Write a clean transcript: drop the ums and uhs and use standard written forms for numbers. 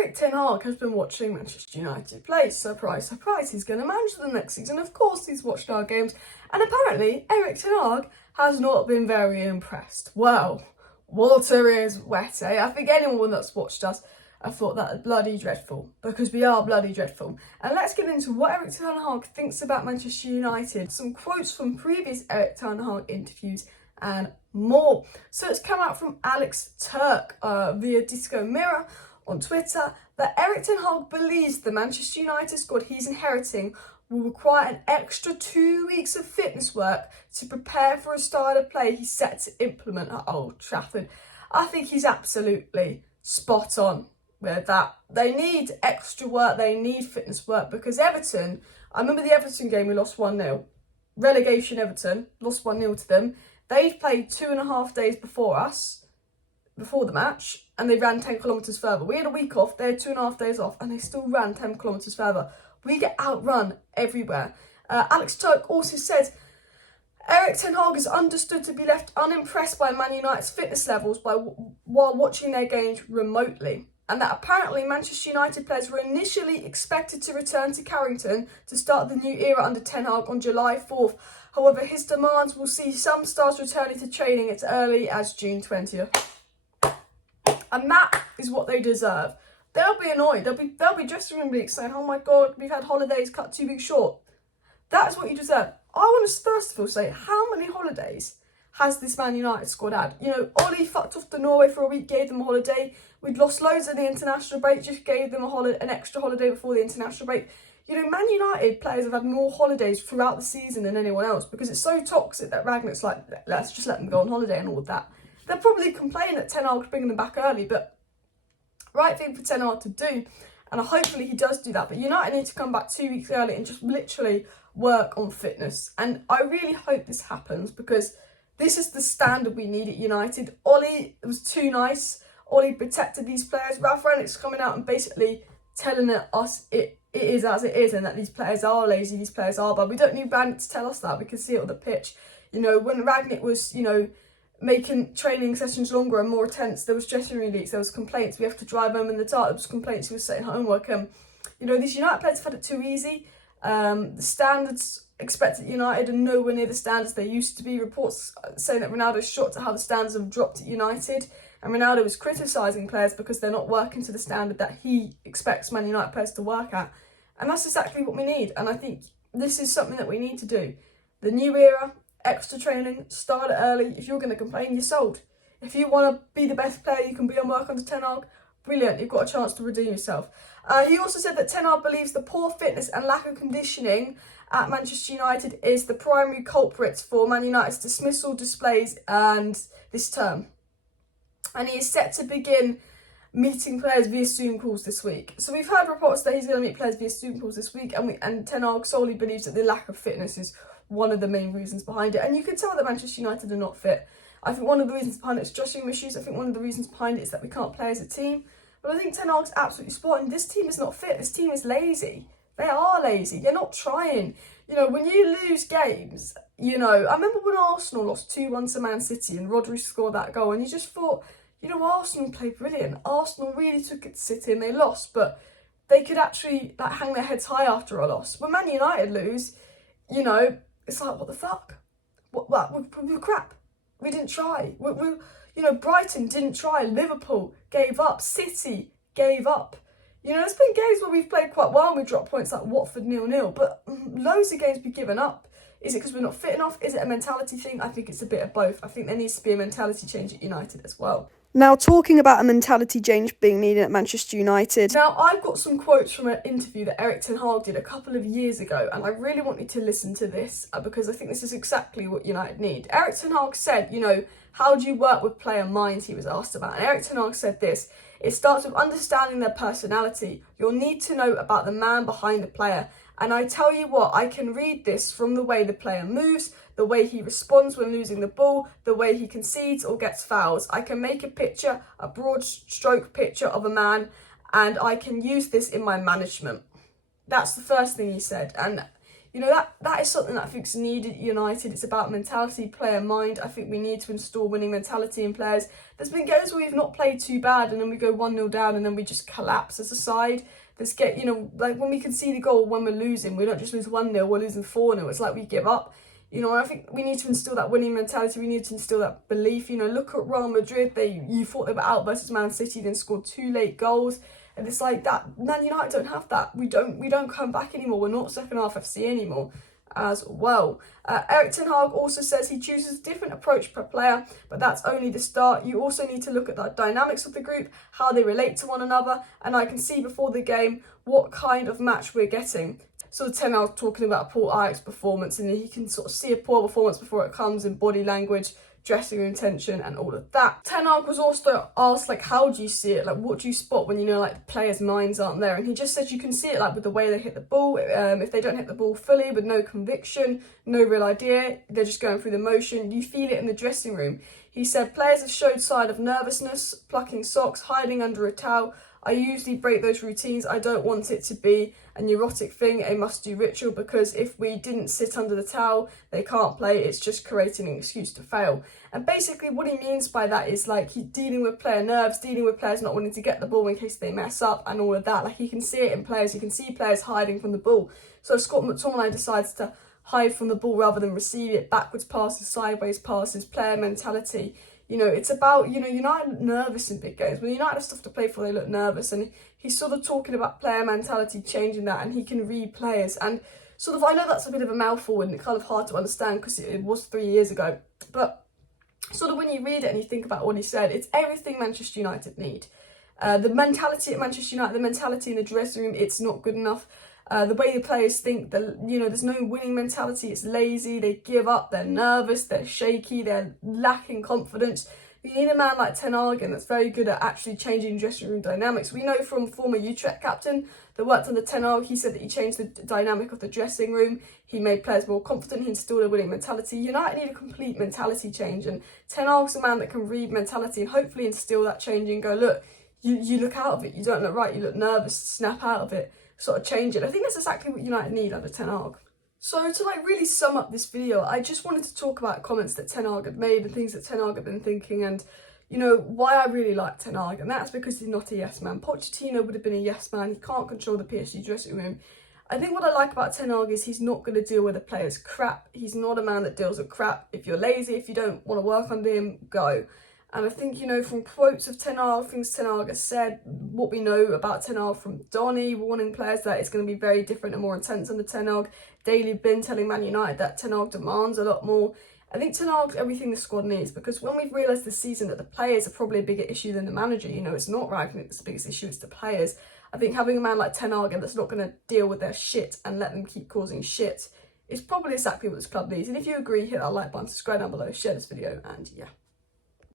Erik Ten Hag has been watching Manchester United play. Surprise, surprise, he's going to manage them next season. Of course he's watched our games. And apparently, Erik Ten Hag has not been very impressed. Well, water is wet, eh? I think anyone that's watched us have thought that is bloody dreadful, because we are bloody dreadful. And let's get into what Erik Ten Hag thinks about Manchester United. Some quotes from previous Erik Ten Hag interviews and more. So it's come out from Alex Turk via Disco Mirror on Twitter that Erik Ten Hag believes the Manchester United squad he's inheriting will require an extra 2 weeks of fitness work to prepare for a style of play he's set to implement at Old Trafford. I think he's absolutely spot on with that. They need extra work, they need fitness work, because Everton, I remember the Everton game we lost 1-0. Relegation Everton, lost 1-0 to them. They've played 2.5 days before us, before the match, and they ran 10 kilometres further. We had a week off, they had 2.5 days off, and they still ran 10 kilometres further. We get outrun everywhere. Alex Turk also said, Erik Ten Hag is understood to be left unimpressed by Man United's fitness levels while watching their games remotely, and that apparently Manchester United players were initially expected to return to Carrington to start the new era under Ten Hag on July 4th. However, his demands will see some stars returning to training as early as June 20th. And that is what they deserve. They'll be annoyed. They'll be dressing room leaks saying, oh my God, we've had holidays cut 2 weeks short. That's what you deserve. I want to first of all say, how many holidays has this Man United squad had? You know, Ollie fucked off to Norway for a week, gave them a holiday. We'd lost loads in the international break, just gave them an extra holiday before the international break. You know, Man United players have had more holidays throughout the season than anyone else, because it's so toxic that RANGNICK's like, let's just let them go on holiday and all of that. They'll probably complain that Ten Hag's bringing them back early, but right thing for Ten Hag to do, and hopefully he does do that. But United need to come back 2 weeks early and just literally work on fitness. And I really hope this happens, because this is the standard we need at United. Ollie was too nice. Ollie protected these players. Ralf Rangnick's coming out and basically telling us it is as it is, and that these players are lazy, these players are bad. We don't need Rangnick to tell us that. We can see it on the pitch. You know, when Rangnick was, you know, making training sessions longer and more intense, there was dressing room leaks, there was complaints, we have to drive home in the dark, there was complaints, he was setting homework. You know, these United players have had it too easy. The standards expected at United are nowhere near the standards they used to be. Reports saying that Ronaldo's shocked at how the standards have dropped at United, and Ronaldo was criticising players because they're not working to the standard that he expects Man United players to work at. And that's exactly what we need, and I think this is something that we need to do. The new era, extra training, start it early. If you're going to complain, you're sold. If you want to be the best player you can be and work under Ten Hag, brilliant, you've got a chance to redeem yourself. He also said that Ten Hag believes the poor fitness and lack of conditioning at Manchester United is the primary culprit for Man United's dismissal displays and this term. And he is set to begin meeting players via Zoom calls this week. So we've heard reports that he's going to meet players via Zoom calls this week, and Ten Hag solely believes that the lack of fitness is one of the main reasons behind it. And you can tell that Manchester United are not fit. I think one of the reasons behind it is dressing room issues. I think one of the reasons behind it is that we can't play as a team. But I think Ten Hag's absolutely spot on. This team is not fit. This team is lazy. They are lazy. They're not trying. You know, when you lose games, you know, I remember when Arsenal lost 2-1 to Man City and Rodri scored that goal, and you just thought, you know, Arsenal played brilliant. Arsenal really took it to City and they lost, but they could actually like hang their heads high after a loss. When Man United lose, you know, it's like, what the fuck? We're crap. We didn't try. You know, Brighton didn't try. Liverpool gave up. City gave up. You know, there's been games where we've played quite well and we dropped points like Watford 0-0, but loads of games we've given up. Is it because we're not fit enough? Is it a mentality thing? I think it's a bit of both. I think there needs to be a mentality change at United as well. Now, talking about a mentality change being needed at Manchester United. Now, I've got some quotes from an interview that Erik Ten Hag did a couple of years ago, and I really want you to listen to this because I think this is exactly what United need. Erik Ten Hag said, you know, how do you work with player minds, he was asked about. And Erik Ten Hag said this: it starts with understanding their personality. You'll need to know about the man behind the player. And I tell you what, I can read this from the way the player moves, the way he responds when losing the ball, the way he concedes or gets fouls. I can make a picture, a broad stroke picture of a man, and I can use this in my management. That's the first thing he said. And, You know, that is something that I think is needed at United. It's about mentality, player mind. I think we need to install winning mentality in players. There's been games where we've not played too bad and then we go 1-0 down and then we just collapse as a side. Let's get, you know, like when we concede a goal when we're losing, we don't just lose 1-0, we're losing 4-0. It's like we give up. You know, I think we need to instill that winning mentality. We need to instill that belief. You know, look at Real Madrid. You thought they were out versus Man City, then scored 2 late goals. And it's like that. Man United don't have that. We don't come back anymore. We're not second half FC anymore as well. Erik Ten Hag also says he chooses a different approach per player, but that's only the start. You also need to look at the dynamics of the group, how they relate to one another, and I can see before the game what kind of match we're getting. So the Ten Hag talking about a poor Ajax performance, and he can sort of see a poor performance before it comes in body language, dressing room tension and all of that. Ten Hag was also asked, like, how do you see it? Like, what do you spot when, you know, like, the players' minds aren't there? And he just said you can see it, like, with the way they hit the ball. If they don't hit the ball fully, with no conviction, no real idea, they're just going through the motion. You feel it in the dressing room. He said players have showed sign of nervousness, plucking socks, hiding under a towel. I usually break those routines. I don't want it to be a neurotic thing, a must-do ritual, because if we didn't sit under the towel, they can't play. It's just creating an excuse to fail. And basically what he means by that is, like, he's dealing with player nerves, dealing with players not wanting to get the ball in case they mess up and all of that. Like, you can see it in players. You can see players hiding from the ball. So Scott McTominay decides to hide from the ball rather than receive it, backwards passes, sideways passes, player mentality. You know, it's about, you know, United look nervous in big games. When United have stuff to play for, they look nervous. And he's sort of talking about player mentality, changing that, and he can read players. And sort of, I know that's a bit of a mouthful and kind of hard to understand because it was 3 years ago. But sort of when you read it and you think about what he said, it's everything Manchester United need. The mentality at Manchester United, the mentality in the dressing room, it's not good enough. The way the players think, you know, there's no winning mentality. It's lazy. They give up. They're nervous. They're shaky. They're lacking confidence. You need a man like Ten Hag that's very good at actually changing dressing room dynamics. We know from former Utrecht captain that worked under Ten Hag, he said that he changed the dynamic of the dressing room. He made players more confident. He instilled a winning mentality. United need a complete mentality change, and Ten Hag's a man that can read mentality and hopefully instill that change and go, look, you look out of it. You don't look right. You look nervous. Snap out of it. Sort of change it. I think that's exactly what United need under Ten Hag. So to like really sum up this video, I just wanted to talk about comments that Ten Hag had made and things that Ten Hag had been thinking, and you know why I really like Ten Hag, and that's because he's not a yes man. Pochettino would have been a yes man. He can't control the PSG dressing room. I think what I like about Ten Hag is he's not going to deal with a player's crap. He's not a man that deals with crap. If you're lazy, if you don't want to work under him, go. And I think, you know, from quotes of Ten Hag, things Ten Hag has said, what we know about Ten Hag from Donny, warning players that it's going to be very different and more intense under Ten Hag. Daily Bin telling Man United that Ten Hag demands a lot more. I think Ten Hag's everything the squad needs, because when we've realised this season that the players are probably a bigger issue than the manager, you know, it's not RANGNICK that's the biggest issue, it's the players. I think having a man like Ten Hag that's not going to deal with their shit and let them keep causing shit is probably exactly what this club needs. And if you agree, hit that like button, subscribe down below, share this video, and yeah.